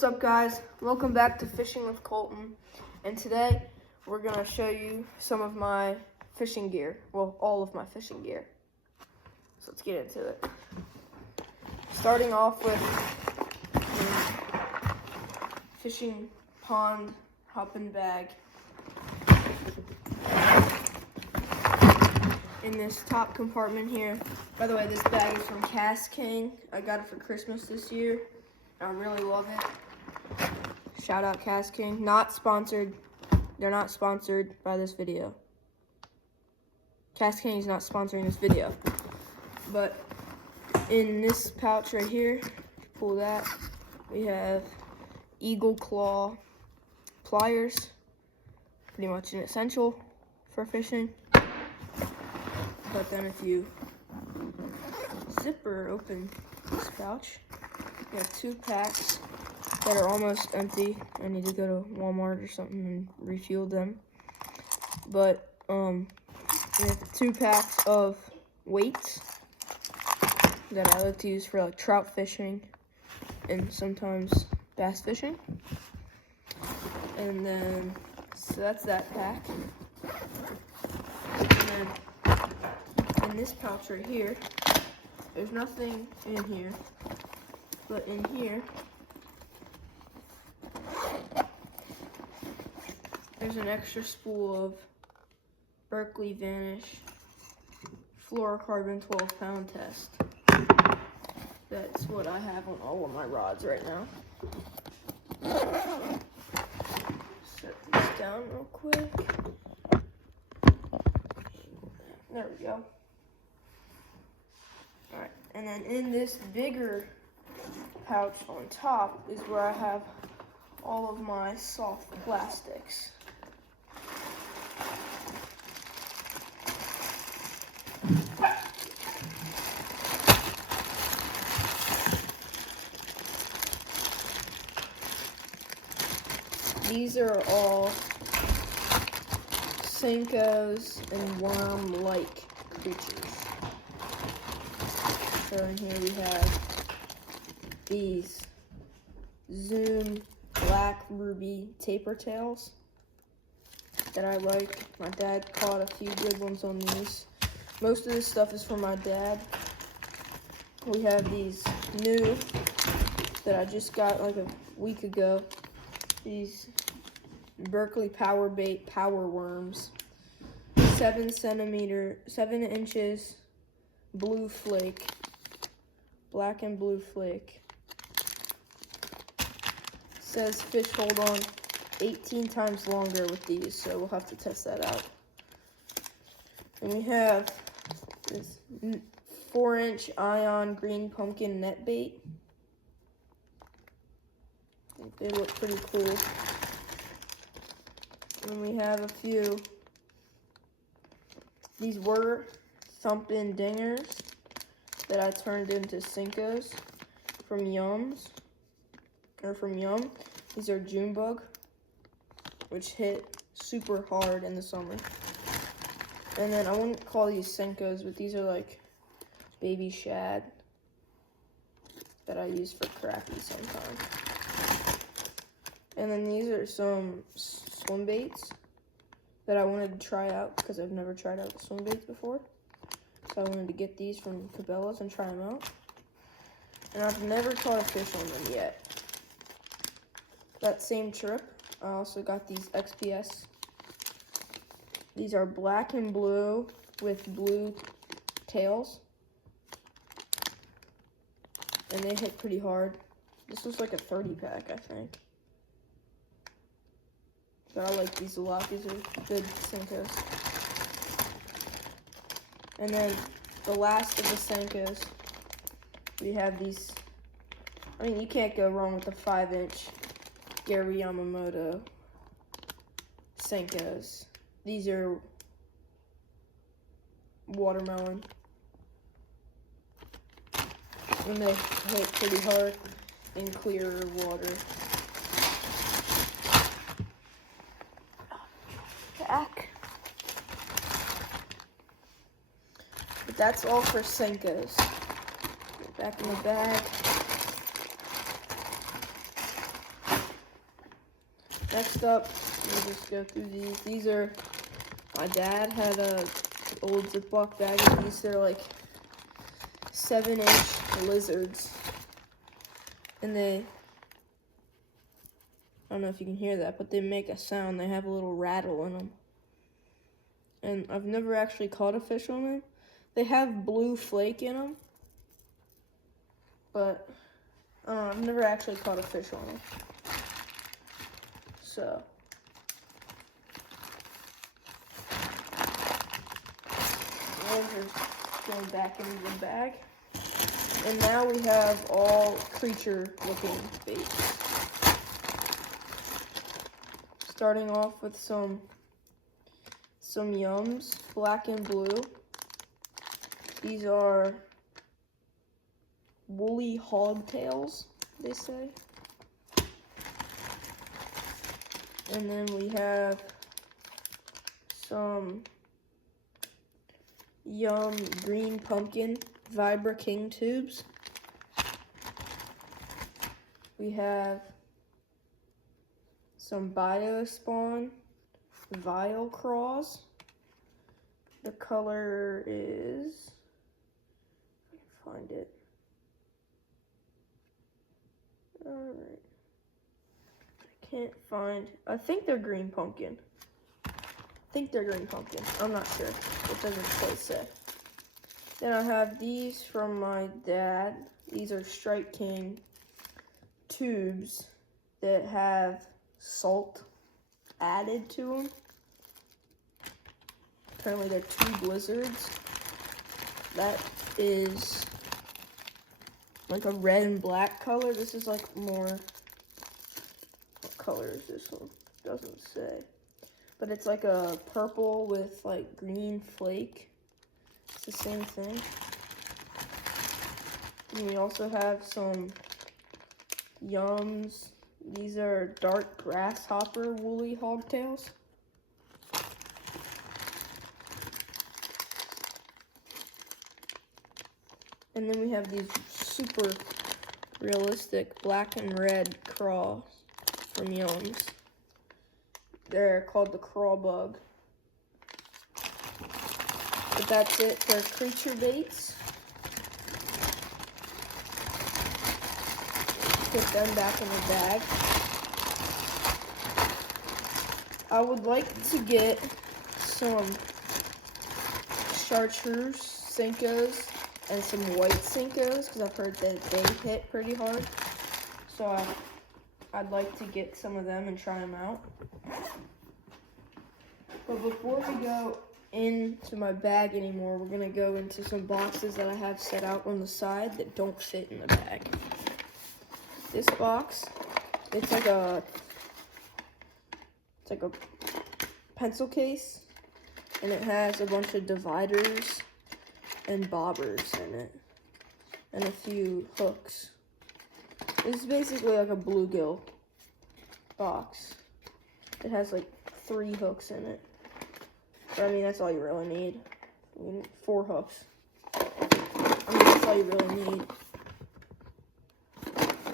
What's up, guys? Welcome back to Fishing with Colton, and today we're gonna show you some of my fishing gear. Well, all of my fishing gear. So let's get into it. Starting off with the fishing pond hopping bag. In this top compartment here. By the way, this bag is from KastKing. I got it for Christmas this year. I really love it. Shout out KastKing. Not sponsored. They're not sponsored by this video. KastKing is not sponsoring this video. But in this pouch right here, pull that, we have Eagle Claw pliers. Pretty much an essential for fishing. But then if you zipper open this pouch, you have 2 packs that are almost empty. I need to go to Walmart or something and refuel them. But we have 2 packs of weights that I like to use for like trout fishing and sometimes bass fishing. And then, so that's that pack. And then in this pouch right here, there's nothing in here, but in here, there's an extra spool of Berkley Vanish fluorocarbon 12-pound test. That's what I have on all of my rods right now. Set these down real quick. There we go. Alright, and then in this bigger pouch on top is where I have all of my soft plastics. These are all Senkos and worm-like creatures. So in here we have these Zoom Black Ruby Taper Tails that I like. My dad caught a few good ones on these. Most of this stuff is from my dad. We have these new that I just got like a week ago. These Berkley Power Bait Power Worms. 7 inches blue flake. Black and blue flake. Says fish hold on 18 times longer with these, so we'll have to test that out. And we have this 4-inch Ion Green Pumpkin net bait. I think they look pretty cool. And we have a few. These were Thumpin' Dingers that I turned into Senkos from Yum. These are June Bug, which hit super hard in the summer. And then I wouldn't call these Senkos, but these are like baby shad that I use for crappie sometimes. And then these are some swim baits that I wanted to try out because I've never tried out swim baits before. So I wanted to get these from Cabela's and try them out. And I've never caught a fish on them yet. That same trip, I also got these XPS. These are black and blue with blue tails. And they hit pretty hard. This was like a 30-pack, I think. But I like these a lot. These are good Senkos. And then the last of the Senkos, we have these. I mean, you can't go wrong with the 5-inch Gary Yamamoto Senkos. These are watermelon. And they hit pretty hard in clearer water. Back. But that's all for Senkos. Back in the bag. Next up, let me just go through these. These are, my dad had a old Ziploc bag of these. They're like 7-inch lizards. And they, I don't know if you can hear that, but they make a sound. They have a little rattle in them. And I've never actually caught a fish on them. They have blue flake in them. But I've never actually caught a fish on them. So, those are going back into the bag. And now we have all creature-looking baits. Starting off with some Yums, black and blue. These are woolly hogtails, they say. And then we have some Yum green pumpkin Vibra King tubes. We have some Biospawn Vile Craws. The color is, if I can find it. Alright. I can't find, I think they're green pumpkin. I'm not sure. It doesn't quite say. Then I have these from my dad. These are Strike King tubes that have salt added to them. Apparently they're tube lizards. That is like a red and black color. This is like more, what color is this one? Doesn't say. But it's like a purple with like green flake. It's the same thing. And we also have some Yums. These are dark grasshopper woolly hogtails. And then we have these super realistic black and red craws from Yums. They're called the craw bug. But that's it for creature baits. Put them back in the bag. I would like to get some chartreuse Senkos and some white Senkos because I've heard that they hit pretty hard. So I'd like to get some of them and try them out. But before we go into my bag anymore, we're gonna go into some boxes that I have set out on the side that don't fit in the bag. This box, it's like a pencil case, and it has a bunch of dividers and bobbers in it, and a few hooks. This is basically like a bluegill box. It has like 3 hooks in it. But I mean, that's all you really need. You need 4 hooks. I mean, that's all you really need.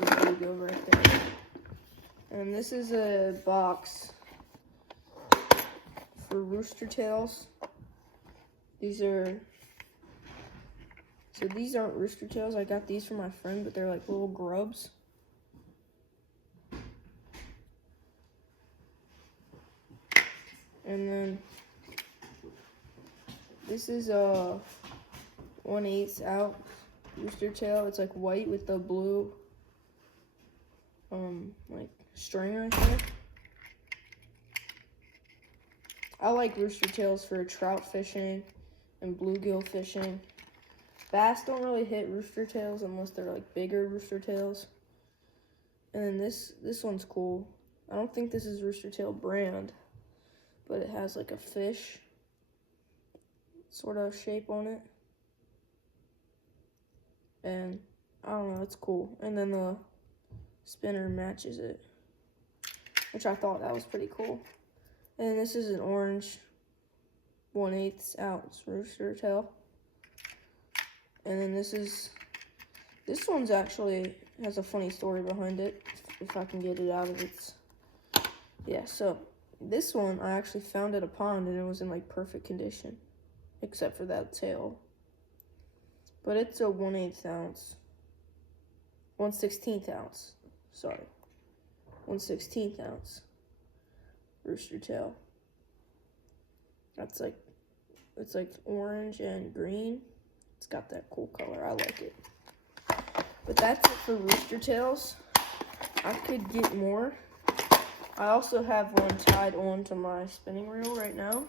Bluegill right there. And this is a box for rooster tails. These aren't rooster tails. I got these from my friend, but they're like little grubs. And then this is a 1/8 ounce rooster tail. It's like white with the blue like string right there. I like rooster tails for trout fishing and bluegill fishing. Bass don't really hit rooster tails unless they're like bigger rooster tails. And then this one's cool. I don't think this is rooster tail brand, but it has like a fish sort of shape on it. And I don't know, it's cool. And then the spinner matches it, which I thought that was pretty cool. And this is an orange 1/8 ounce rooster tail. And then this one's actually has a funny story behind it, if I can get it out of its Yeah, so this one I actually found at a pond and it was in like perfect condition, except for that tail. But it's a 1/8 ounce, 1/16 ounce, sorry, 1/16 ounce rooster tail. That's like, it's like orange and green. It's got that cool color, I like it. But that's it for rooster tails. I could get more. I also have one tied onto my spinning reel right now.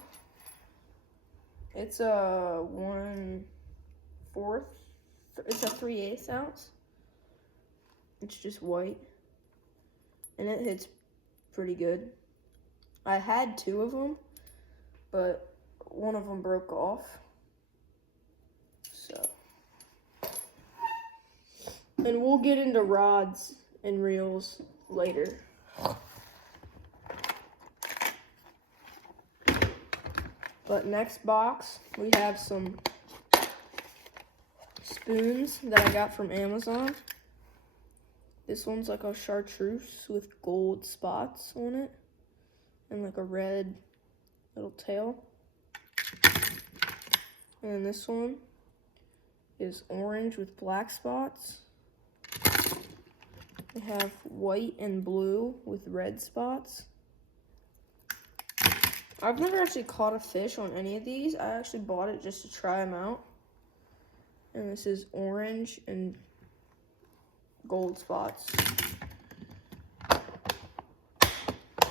It's a 1/4, it's a 3/8 ounce. It's just white, and it hits pretty good. I had 2 of them, but one of them broke off. So, and we'll get into rods and reels later. But next box, we have some spoons that I got from Amazon. This one's like a chartreuse with gold spots on it and like a red little tail. And this one is orange with black spots. We have white and blue with red spots. I've never actually caught a fish on any of these. I actually bought it just to try them out. And this is orange and gold spots.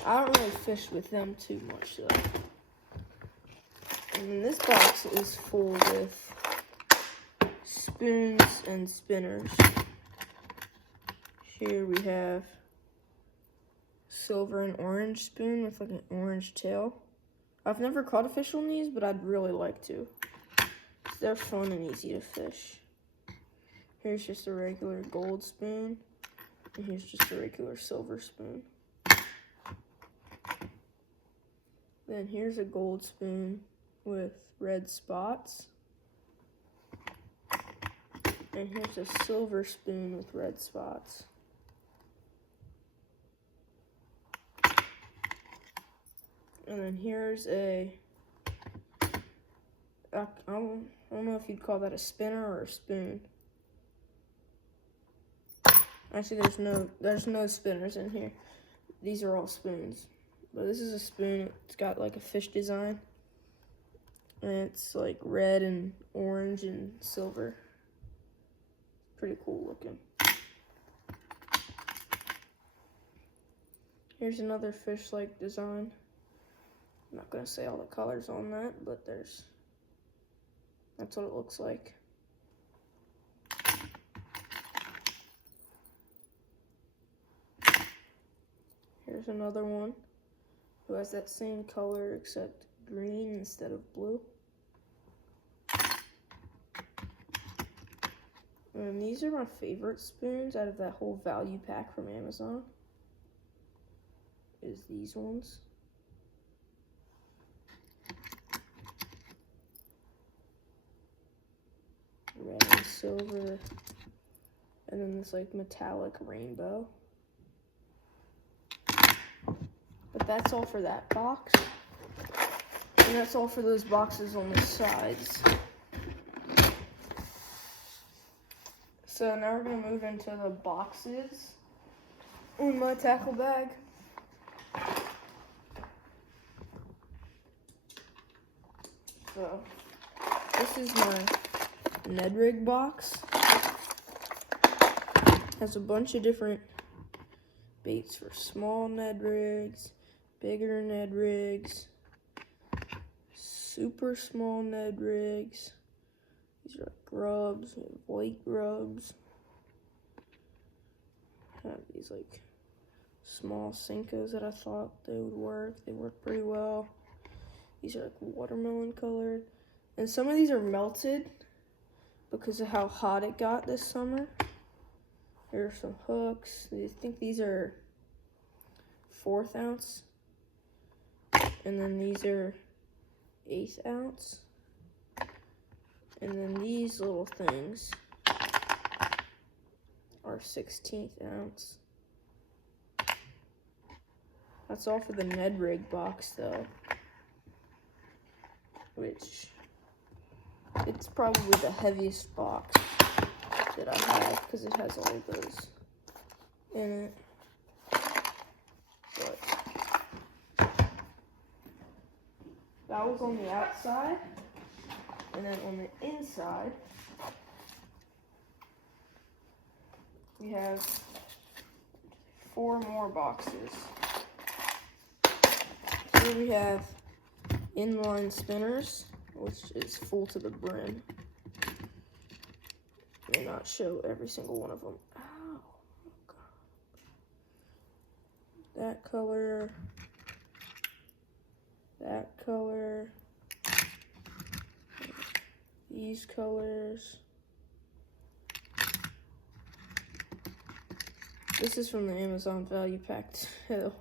I don't really fish with them too much though. And then this box is full with spoons and spinners. Here we have silver and orange spoon with like an orange tail. I've never caught a fish on these, but I'd really like to. They're fun and easy to fish. Here's just a regular gold spoon, and here's just a regular silver spoon. Then here's a gold spoon with red spots. And here's a silver spoon with red spots. And then here's a, I don't know if you'd call that a spinner or a spoon. Actually, there's no spinners in here. These are all spoons. But this is a spoon. It's got like a fish design. And it's like red and orange and silver. Pretty cool looking. Here's another fish-like design. I'm not gonna say all the colors on that, but that's what it looks like. Here's another one who has that same color except green instead of blue. And these are my favorite spoons out of that whole value pack from Amazon. Is these ones. Red and silver, and then this like metallic rainbow. But that's all for that box, and that's all for those boxes on the sides. So now we're gonna move into the boxes in my tackle bag. So this is my Ned Rig box. Has a bunch of different baits for small Ned Rigs, bigger Ned Rigs, super small Ned Rigs. These are grubs, white grubs. Have these like small Senkos that I thought they would work. They work pretty well. These are like watermelon colored. And some of these are melted because of how hot it got this summer. Here are some hooks. I think these are 1/4 ounce. And then these are 1/8 ounce. And then these little things are 1/16 ounce. That's all for the Ned Rig box, though. Which, it's probably the heaviest box that I have, because it has all of those in it. But that was on the outside, and then on the inside, we have 4 more boxes. Here we have inline spinners, which is full to the brim. May not show every single one of them. Ow. That color, that color, these colors. This is from the Amazon Value Pack too.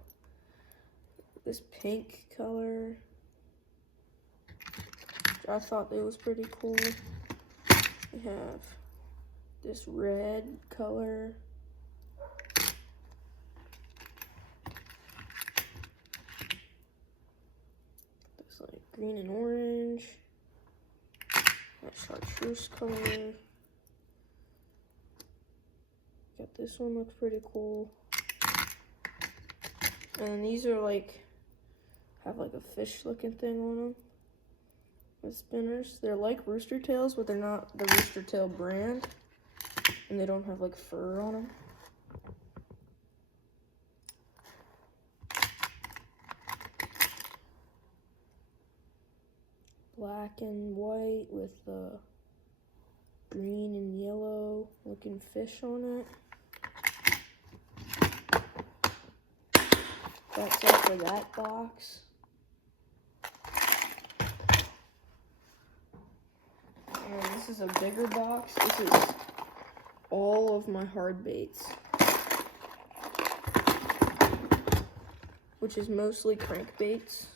This pink color, I thought it was pretty cool. We have this red color. This like green and orange. That chartreuse color. Got this one, looks pretty cool. And these are like, have like a fish looking thing on them. With spinners. They're like Rooster Tails, but they're not the Rooster Tail brand. And they don't have like fur on them. Black and white with the green and yellow looking fish on it. That's all for that box. And this is a bigger box. This is all of my hard baits, which is mostly crankbaits.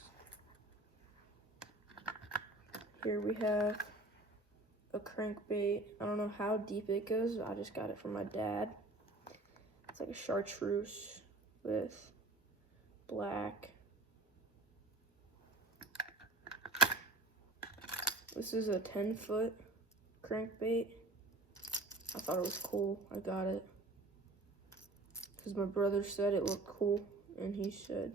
Here we have a crankbait. I don't know how deep it goes. I just got it from my dad. It's like a chartreuse with black. This is a 10-foot crankbait. I thought it was cool. I got it because my brother said it looked cool, and he said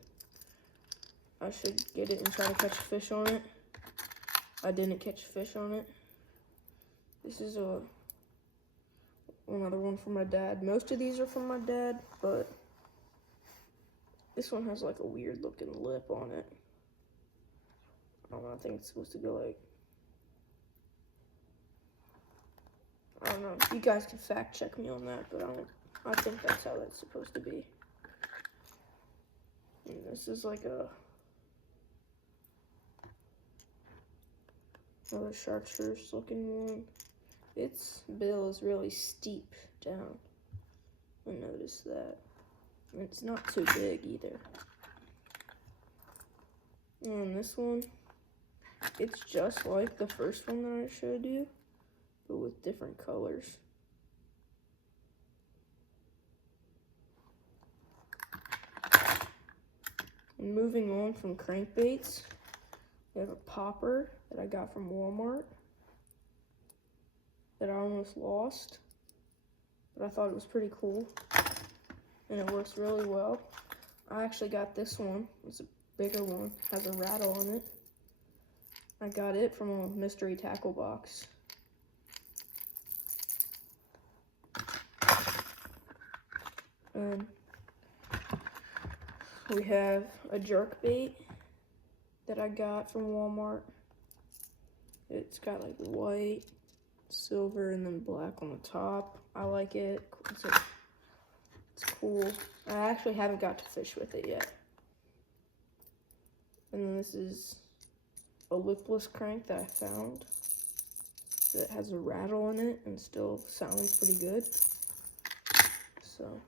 I should get it and try to catch a fish on it. I didn't catch a fish on it. This is another one from my dad. Most of these are from my dad, but this one has like a weird looking lip on it. I don't know, I think it's supposed to go like, I don't know. You guys can fact check me on that, but I think that's how that's supposed to be. And this is like another chartreuse looking one. Its bill is really steep down. I noticed that. And it's not too big either. And this one, it's just like the first one that I showed you, but with different colors. And moving on from crankbaits, we have a popper that I got from Walmart that I almost lost, but I thought it was pretty cool, and it works really well. I actually got this one. It's a bigger one, has a rattle on it. I got it from a mystery tackle box. And we have a jerk bait that I got from Walmart. It's got like white, silver, and then black on the top. I like it. It's cool. I actually haven't got to fish with it yet. And then this is a lipless crank that I found that has a rattle in it and still sounds pretty good. So,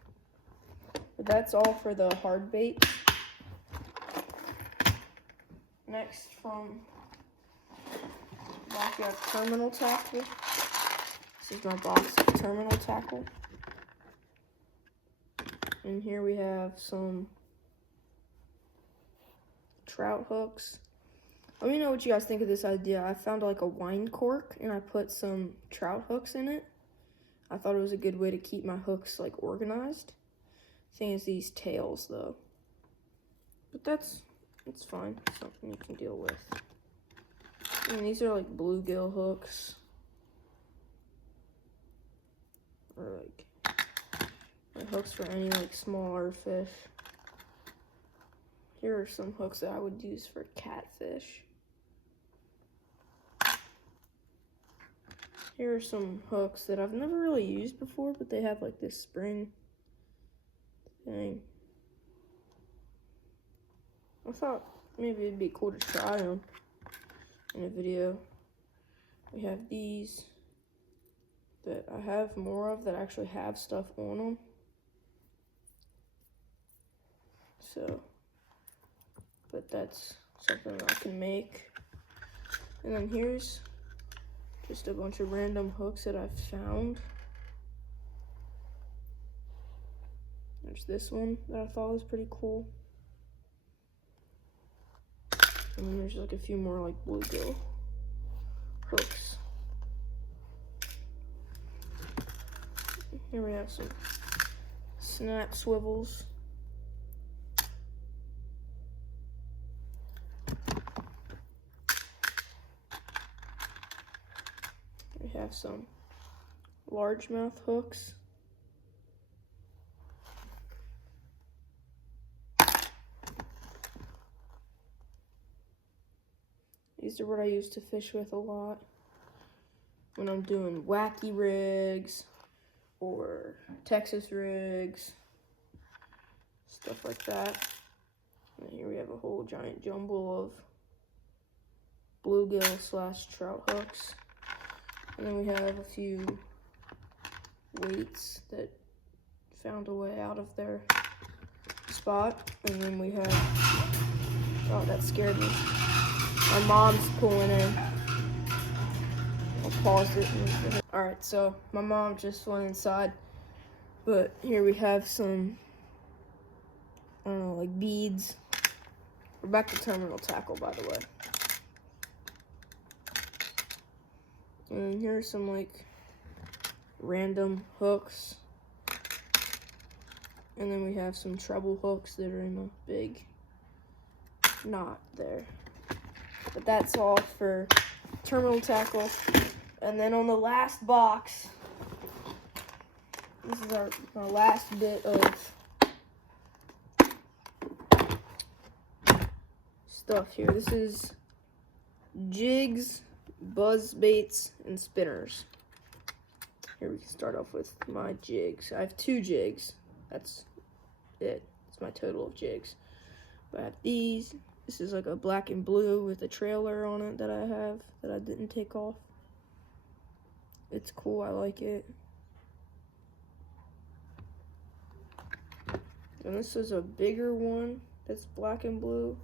but that's all for the hard bait. Next, from box, we have terminal tackle. This is my box of terminal tackle. And here we have some trout hooks. Let me know what you guys think of this idea. I found like a wine cork and I put some trout hooks in it. I thought it was a good way to keep my hooks like organized. Thing is these tails though. But it's fine. It's something you can deal with. And these are like bluegill hooks. Or like hooks for any like smaller fish. Here are some hooks that I would use for catfish. Here are some hooks that I've never really used before, but they have like this spring thing. I thought maybe it'd be cool to try them in a video. We have these that I have more of that actually have stuff on them. So, but that's something I can make. And then here's just a bunch of random hooks that I've found. There's this one that I thought was pretty cool. And then there's like a few more like bluegill hooks. Here we have some snap swivels. We have some largemouth hooks. These are what I use to fish with a lot when I'm doing wacky rigs or Texas rigs, stuff like that. And here we have a whole giant jumble of bluegill / trout hooks. And then we have a few weights that found a way out of their spot. And then we have, oh, that scared me. My mom's pulling in. I'll pause it. Alright, so my mom just went inside. But here we have some, I don't know, like beads. We're back to terminal tackle, by the way. And here's some like random hooks. And then we have some treble hooks that are in a big knot there. But that's all for terminal tackle. And then on the last box, this is our last bit of stuff here. This is jigs, buzz baits, and spinners. Here we can start off with my jigs. I have 2 jigs. That's it. It's my total of jigs. But I have these. This is like a black and blue with a trailer on it that I have that I didn't take off. It's cool. I like it. And this is a bigger one that's black and blue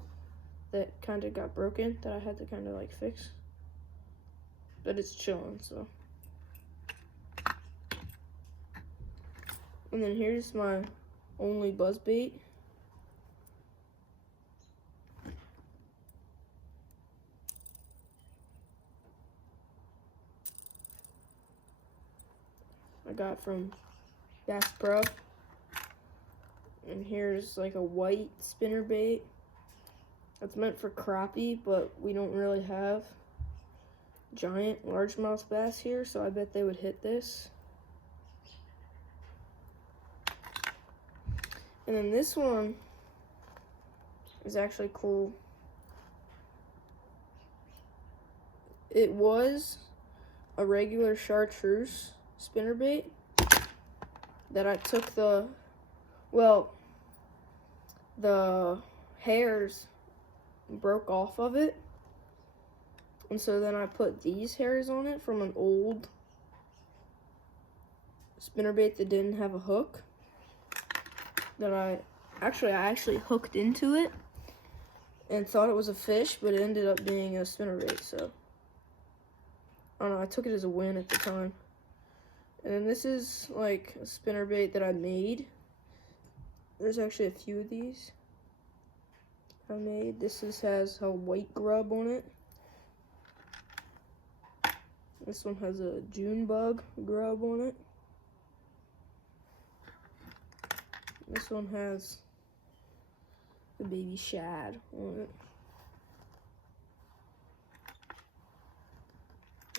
that kind of got broken that I had to kind of like fix. But it's chilling, so. And then here's my only buzz bait. I got from Bass Pro. And here's like a white spinner bait. That's meant for crappie, but we don't really have giant largemouth bass here, so I bet they would hit this. And then this one is actually cool. It was a regular chartreuse spinnerbait that I took the hairs broke off of it. And so then I put these hairs on it from an old spinnerbait that didn't have a hook. That I actually hooked into it and thought it was a fish, but it ended up being a spinnerbait, so I don't know, I took it as a win at the time. And then this is like a spinnerbait that I made. There's actually a few of these. I made. Has a white grub on it. This one has a June bug grub on it. This one has the baby shad on it.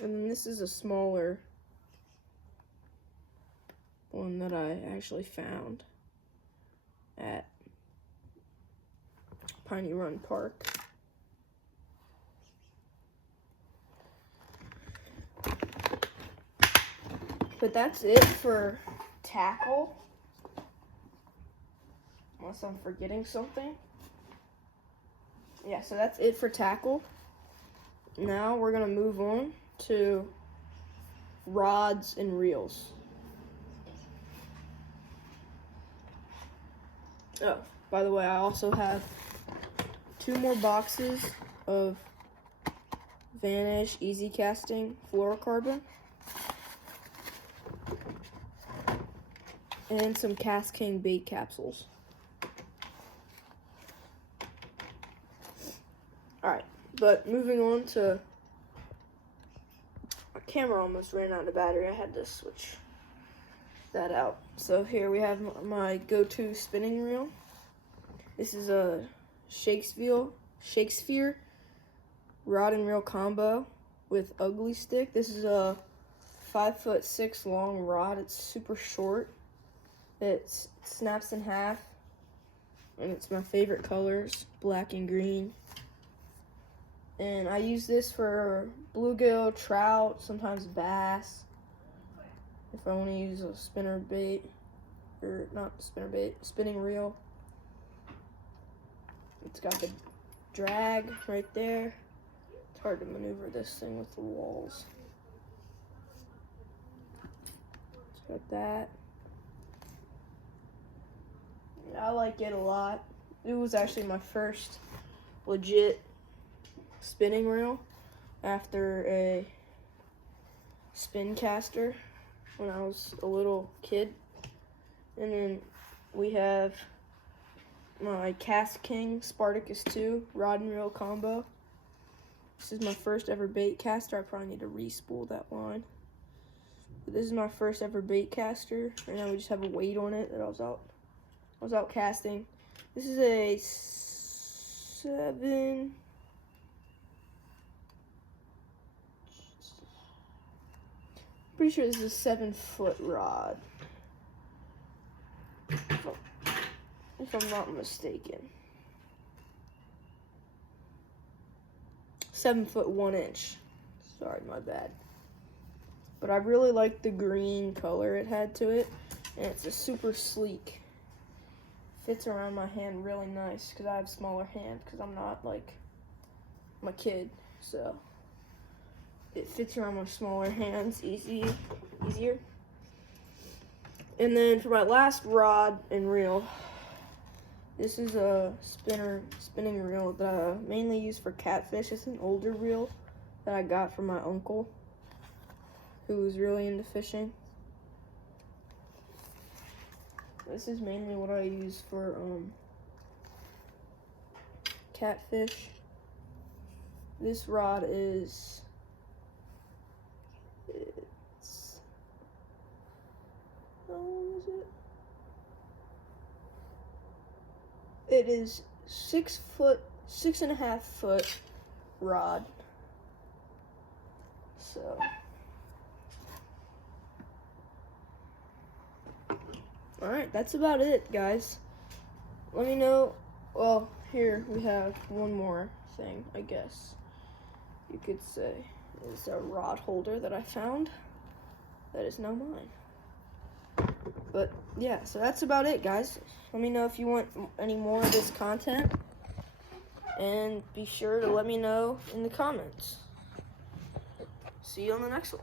And then this is a smaller one that I actually found at Piney Run Park. But that's it for tackle. Unless I'm forgetting something. Yeah, so that's it for tackle. Now we're gonna move on to rods and reels. Oh, by the way, I also have 2 more boxes of Vanish Easy Casting fluorocarbon and some KastKing bait capsules. Alright, but moving on to, my camera almost ran out of battery. I had to switch that out. So here we have my go-to spinning reel. This is a Shakespeare rod and reel combo with Ugly Stick. This is a 5'6" long rod. It's super short. It snaps in half, and it's my favorite colors, black and green. And I use this for bluegill, trout, sometimes bass. If I want to use a spinner bait, or not spinner bait, spinning reel. It's got the drag right there. It's hard to maneuver this thing with the walls. It's got that. I like it a lot. It was actually my first legit spinning reel after a spin caster when I was a little kid. And then we have my KastKing Spartacus 2 rod and reel combo. This is my first ever bait caster. I probably need to re-spool that line. But this is my first ever bait caster. Right now we just have a weight on it that I was out casting. This is a 7. Pretty sure this is a 7-foot rod. If I'm not mistaken. 7 foot 1 inch. Sorry, my bad. But I really like the green color it had to it. And it's a super sleek. Fits around my hand really nice because I have smaller hands because I'm not like my kid. So it fits around my smaller hands easier. And then for my last rod and reel, this is a spinning reel that I mainly use for catfish. It's an older reel that I got from my uncle who was really into fishing. This is mainly what I use for catfish. This rod is how long is it? It is 6.5 foot rod. So alright, that's about it, guys. Let me know. Well, here we have one more thing, I guess you could say. It's a rod holder that I found that is now mine. But yeah, so that's about it, guys. Let me know if you want any more of this content, and be sure to let me know in the comments. See you on the next one.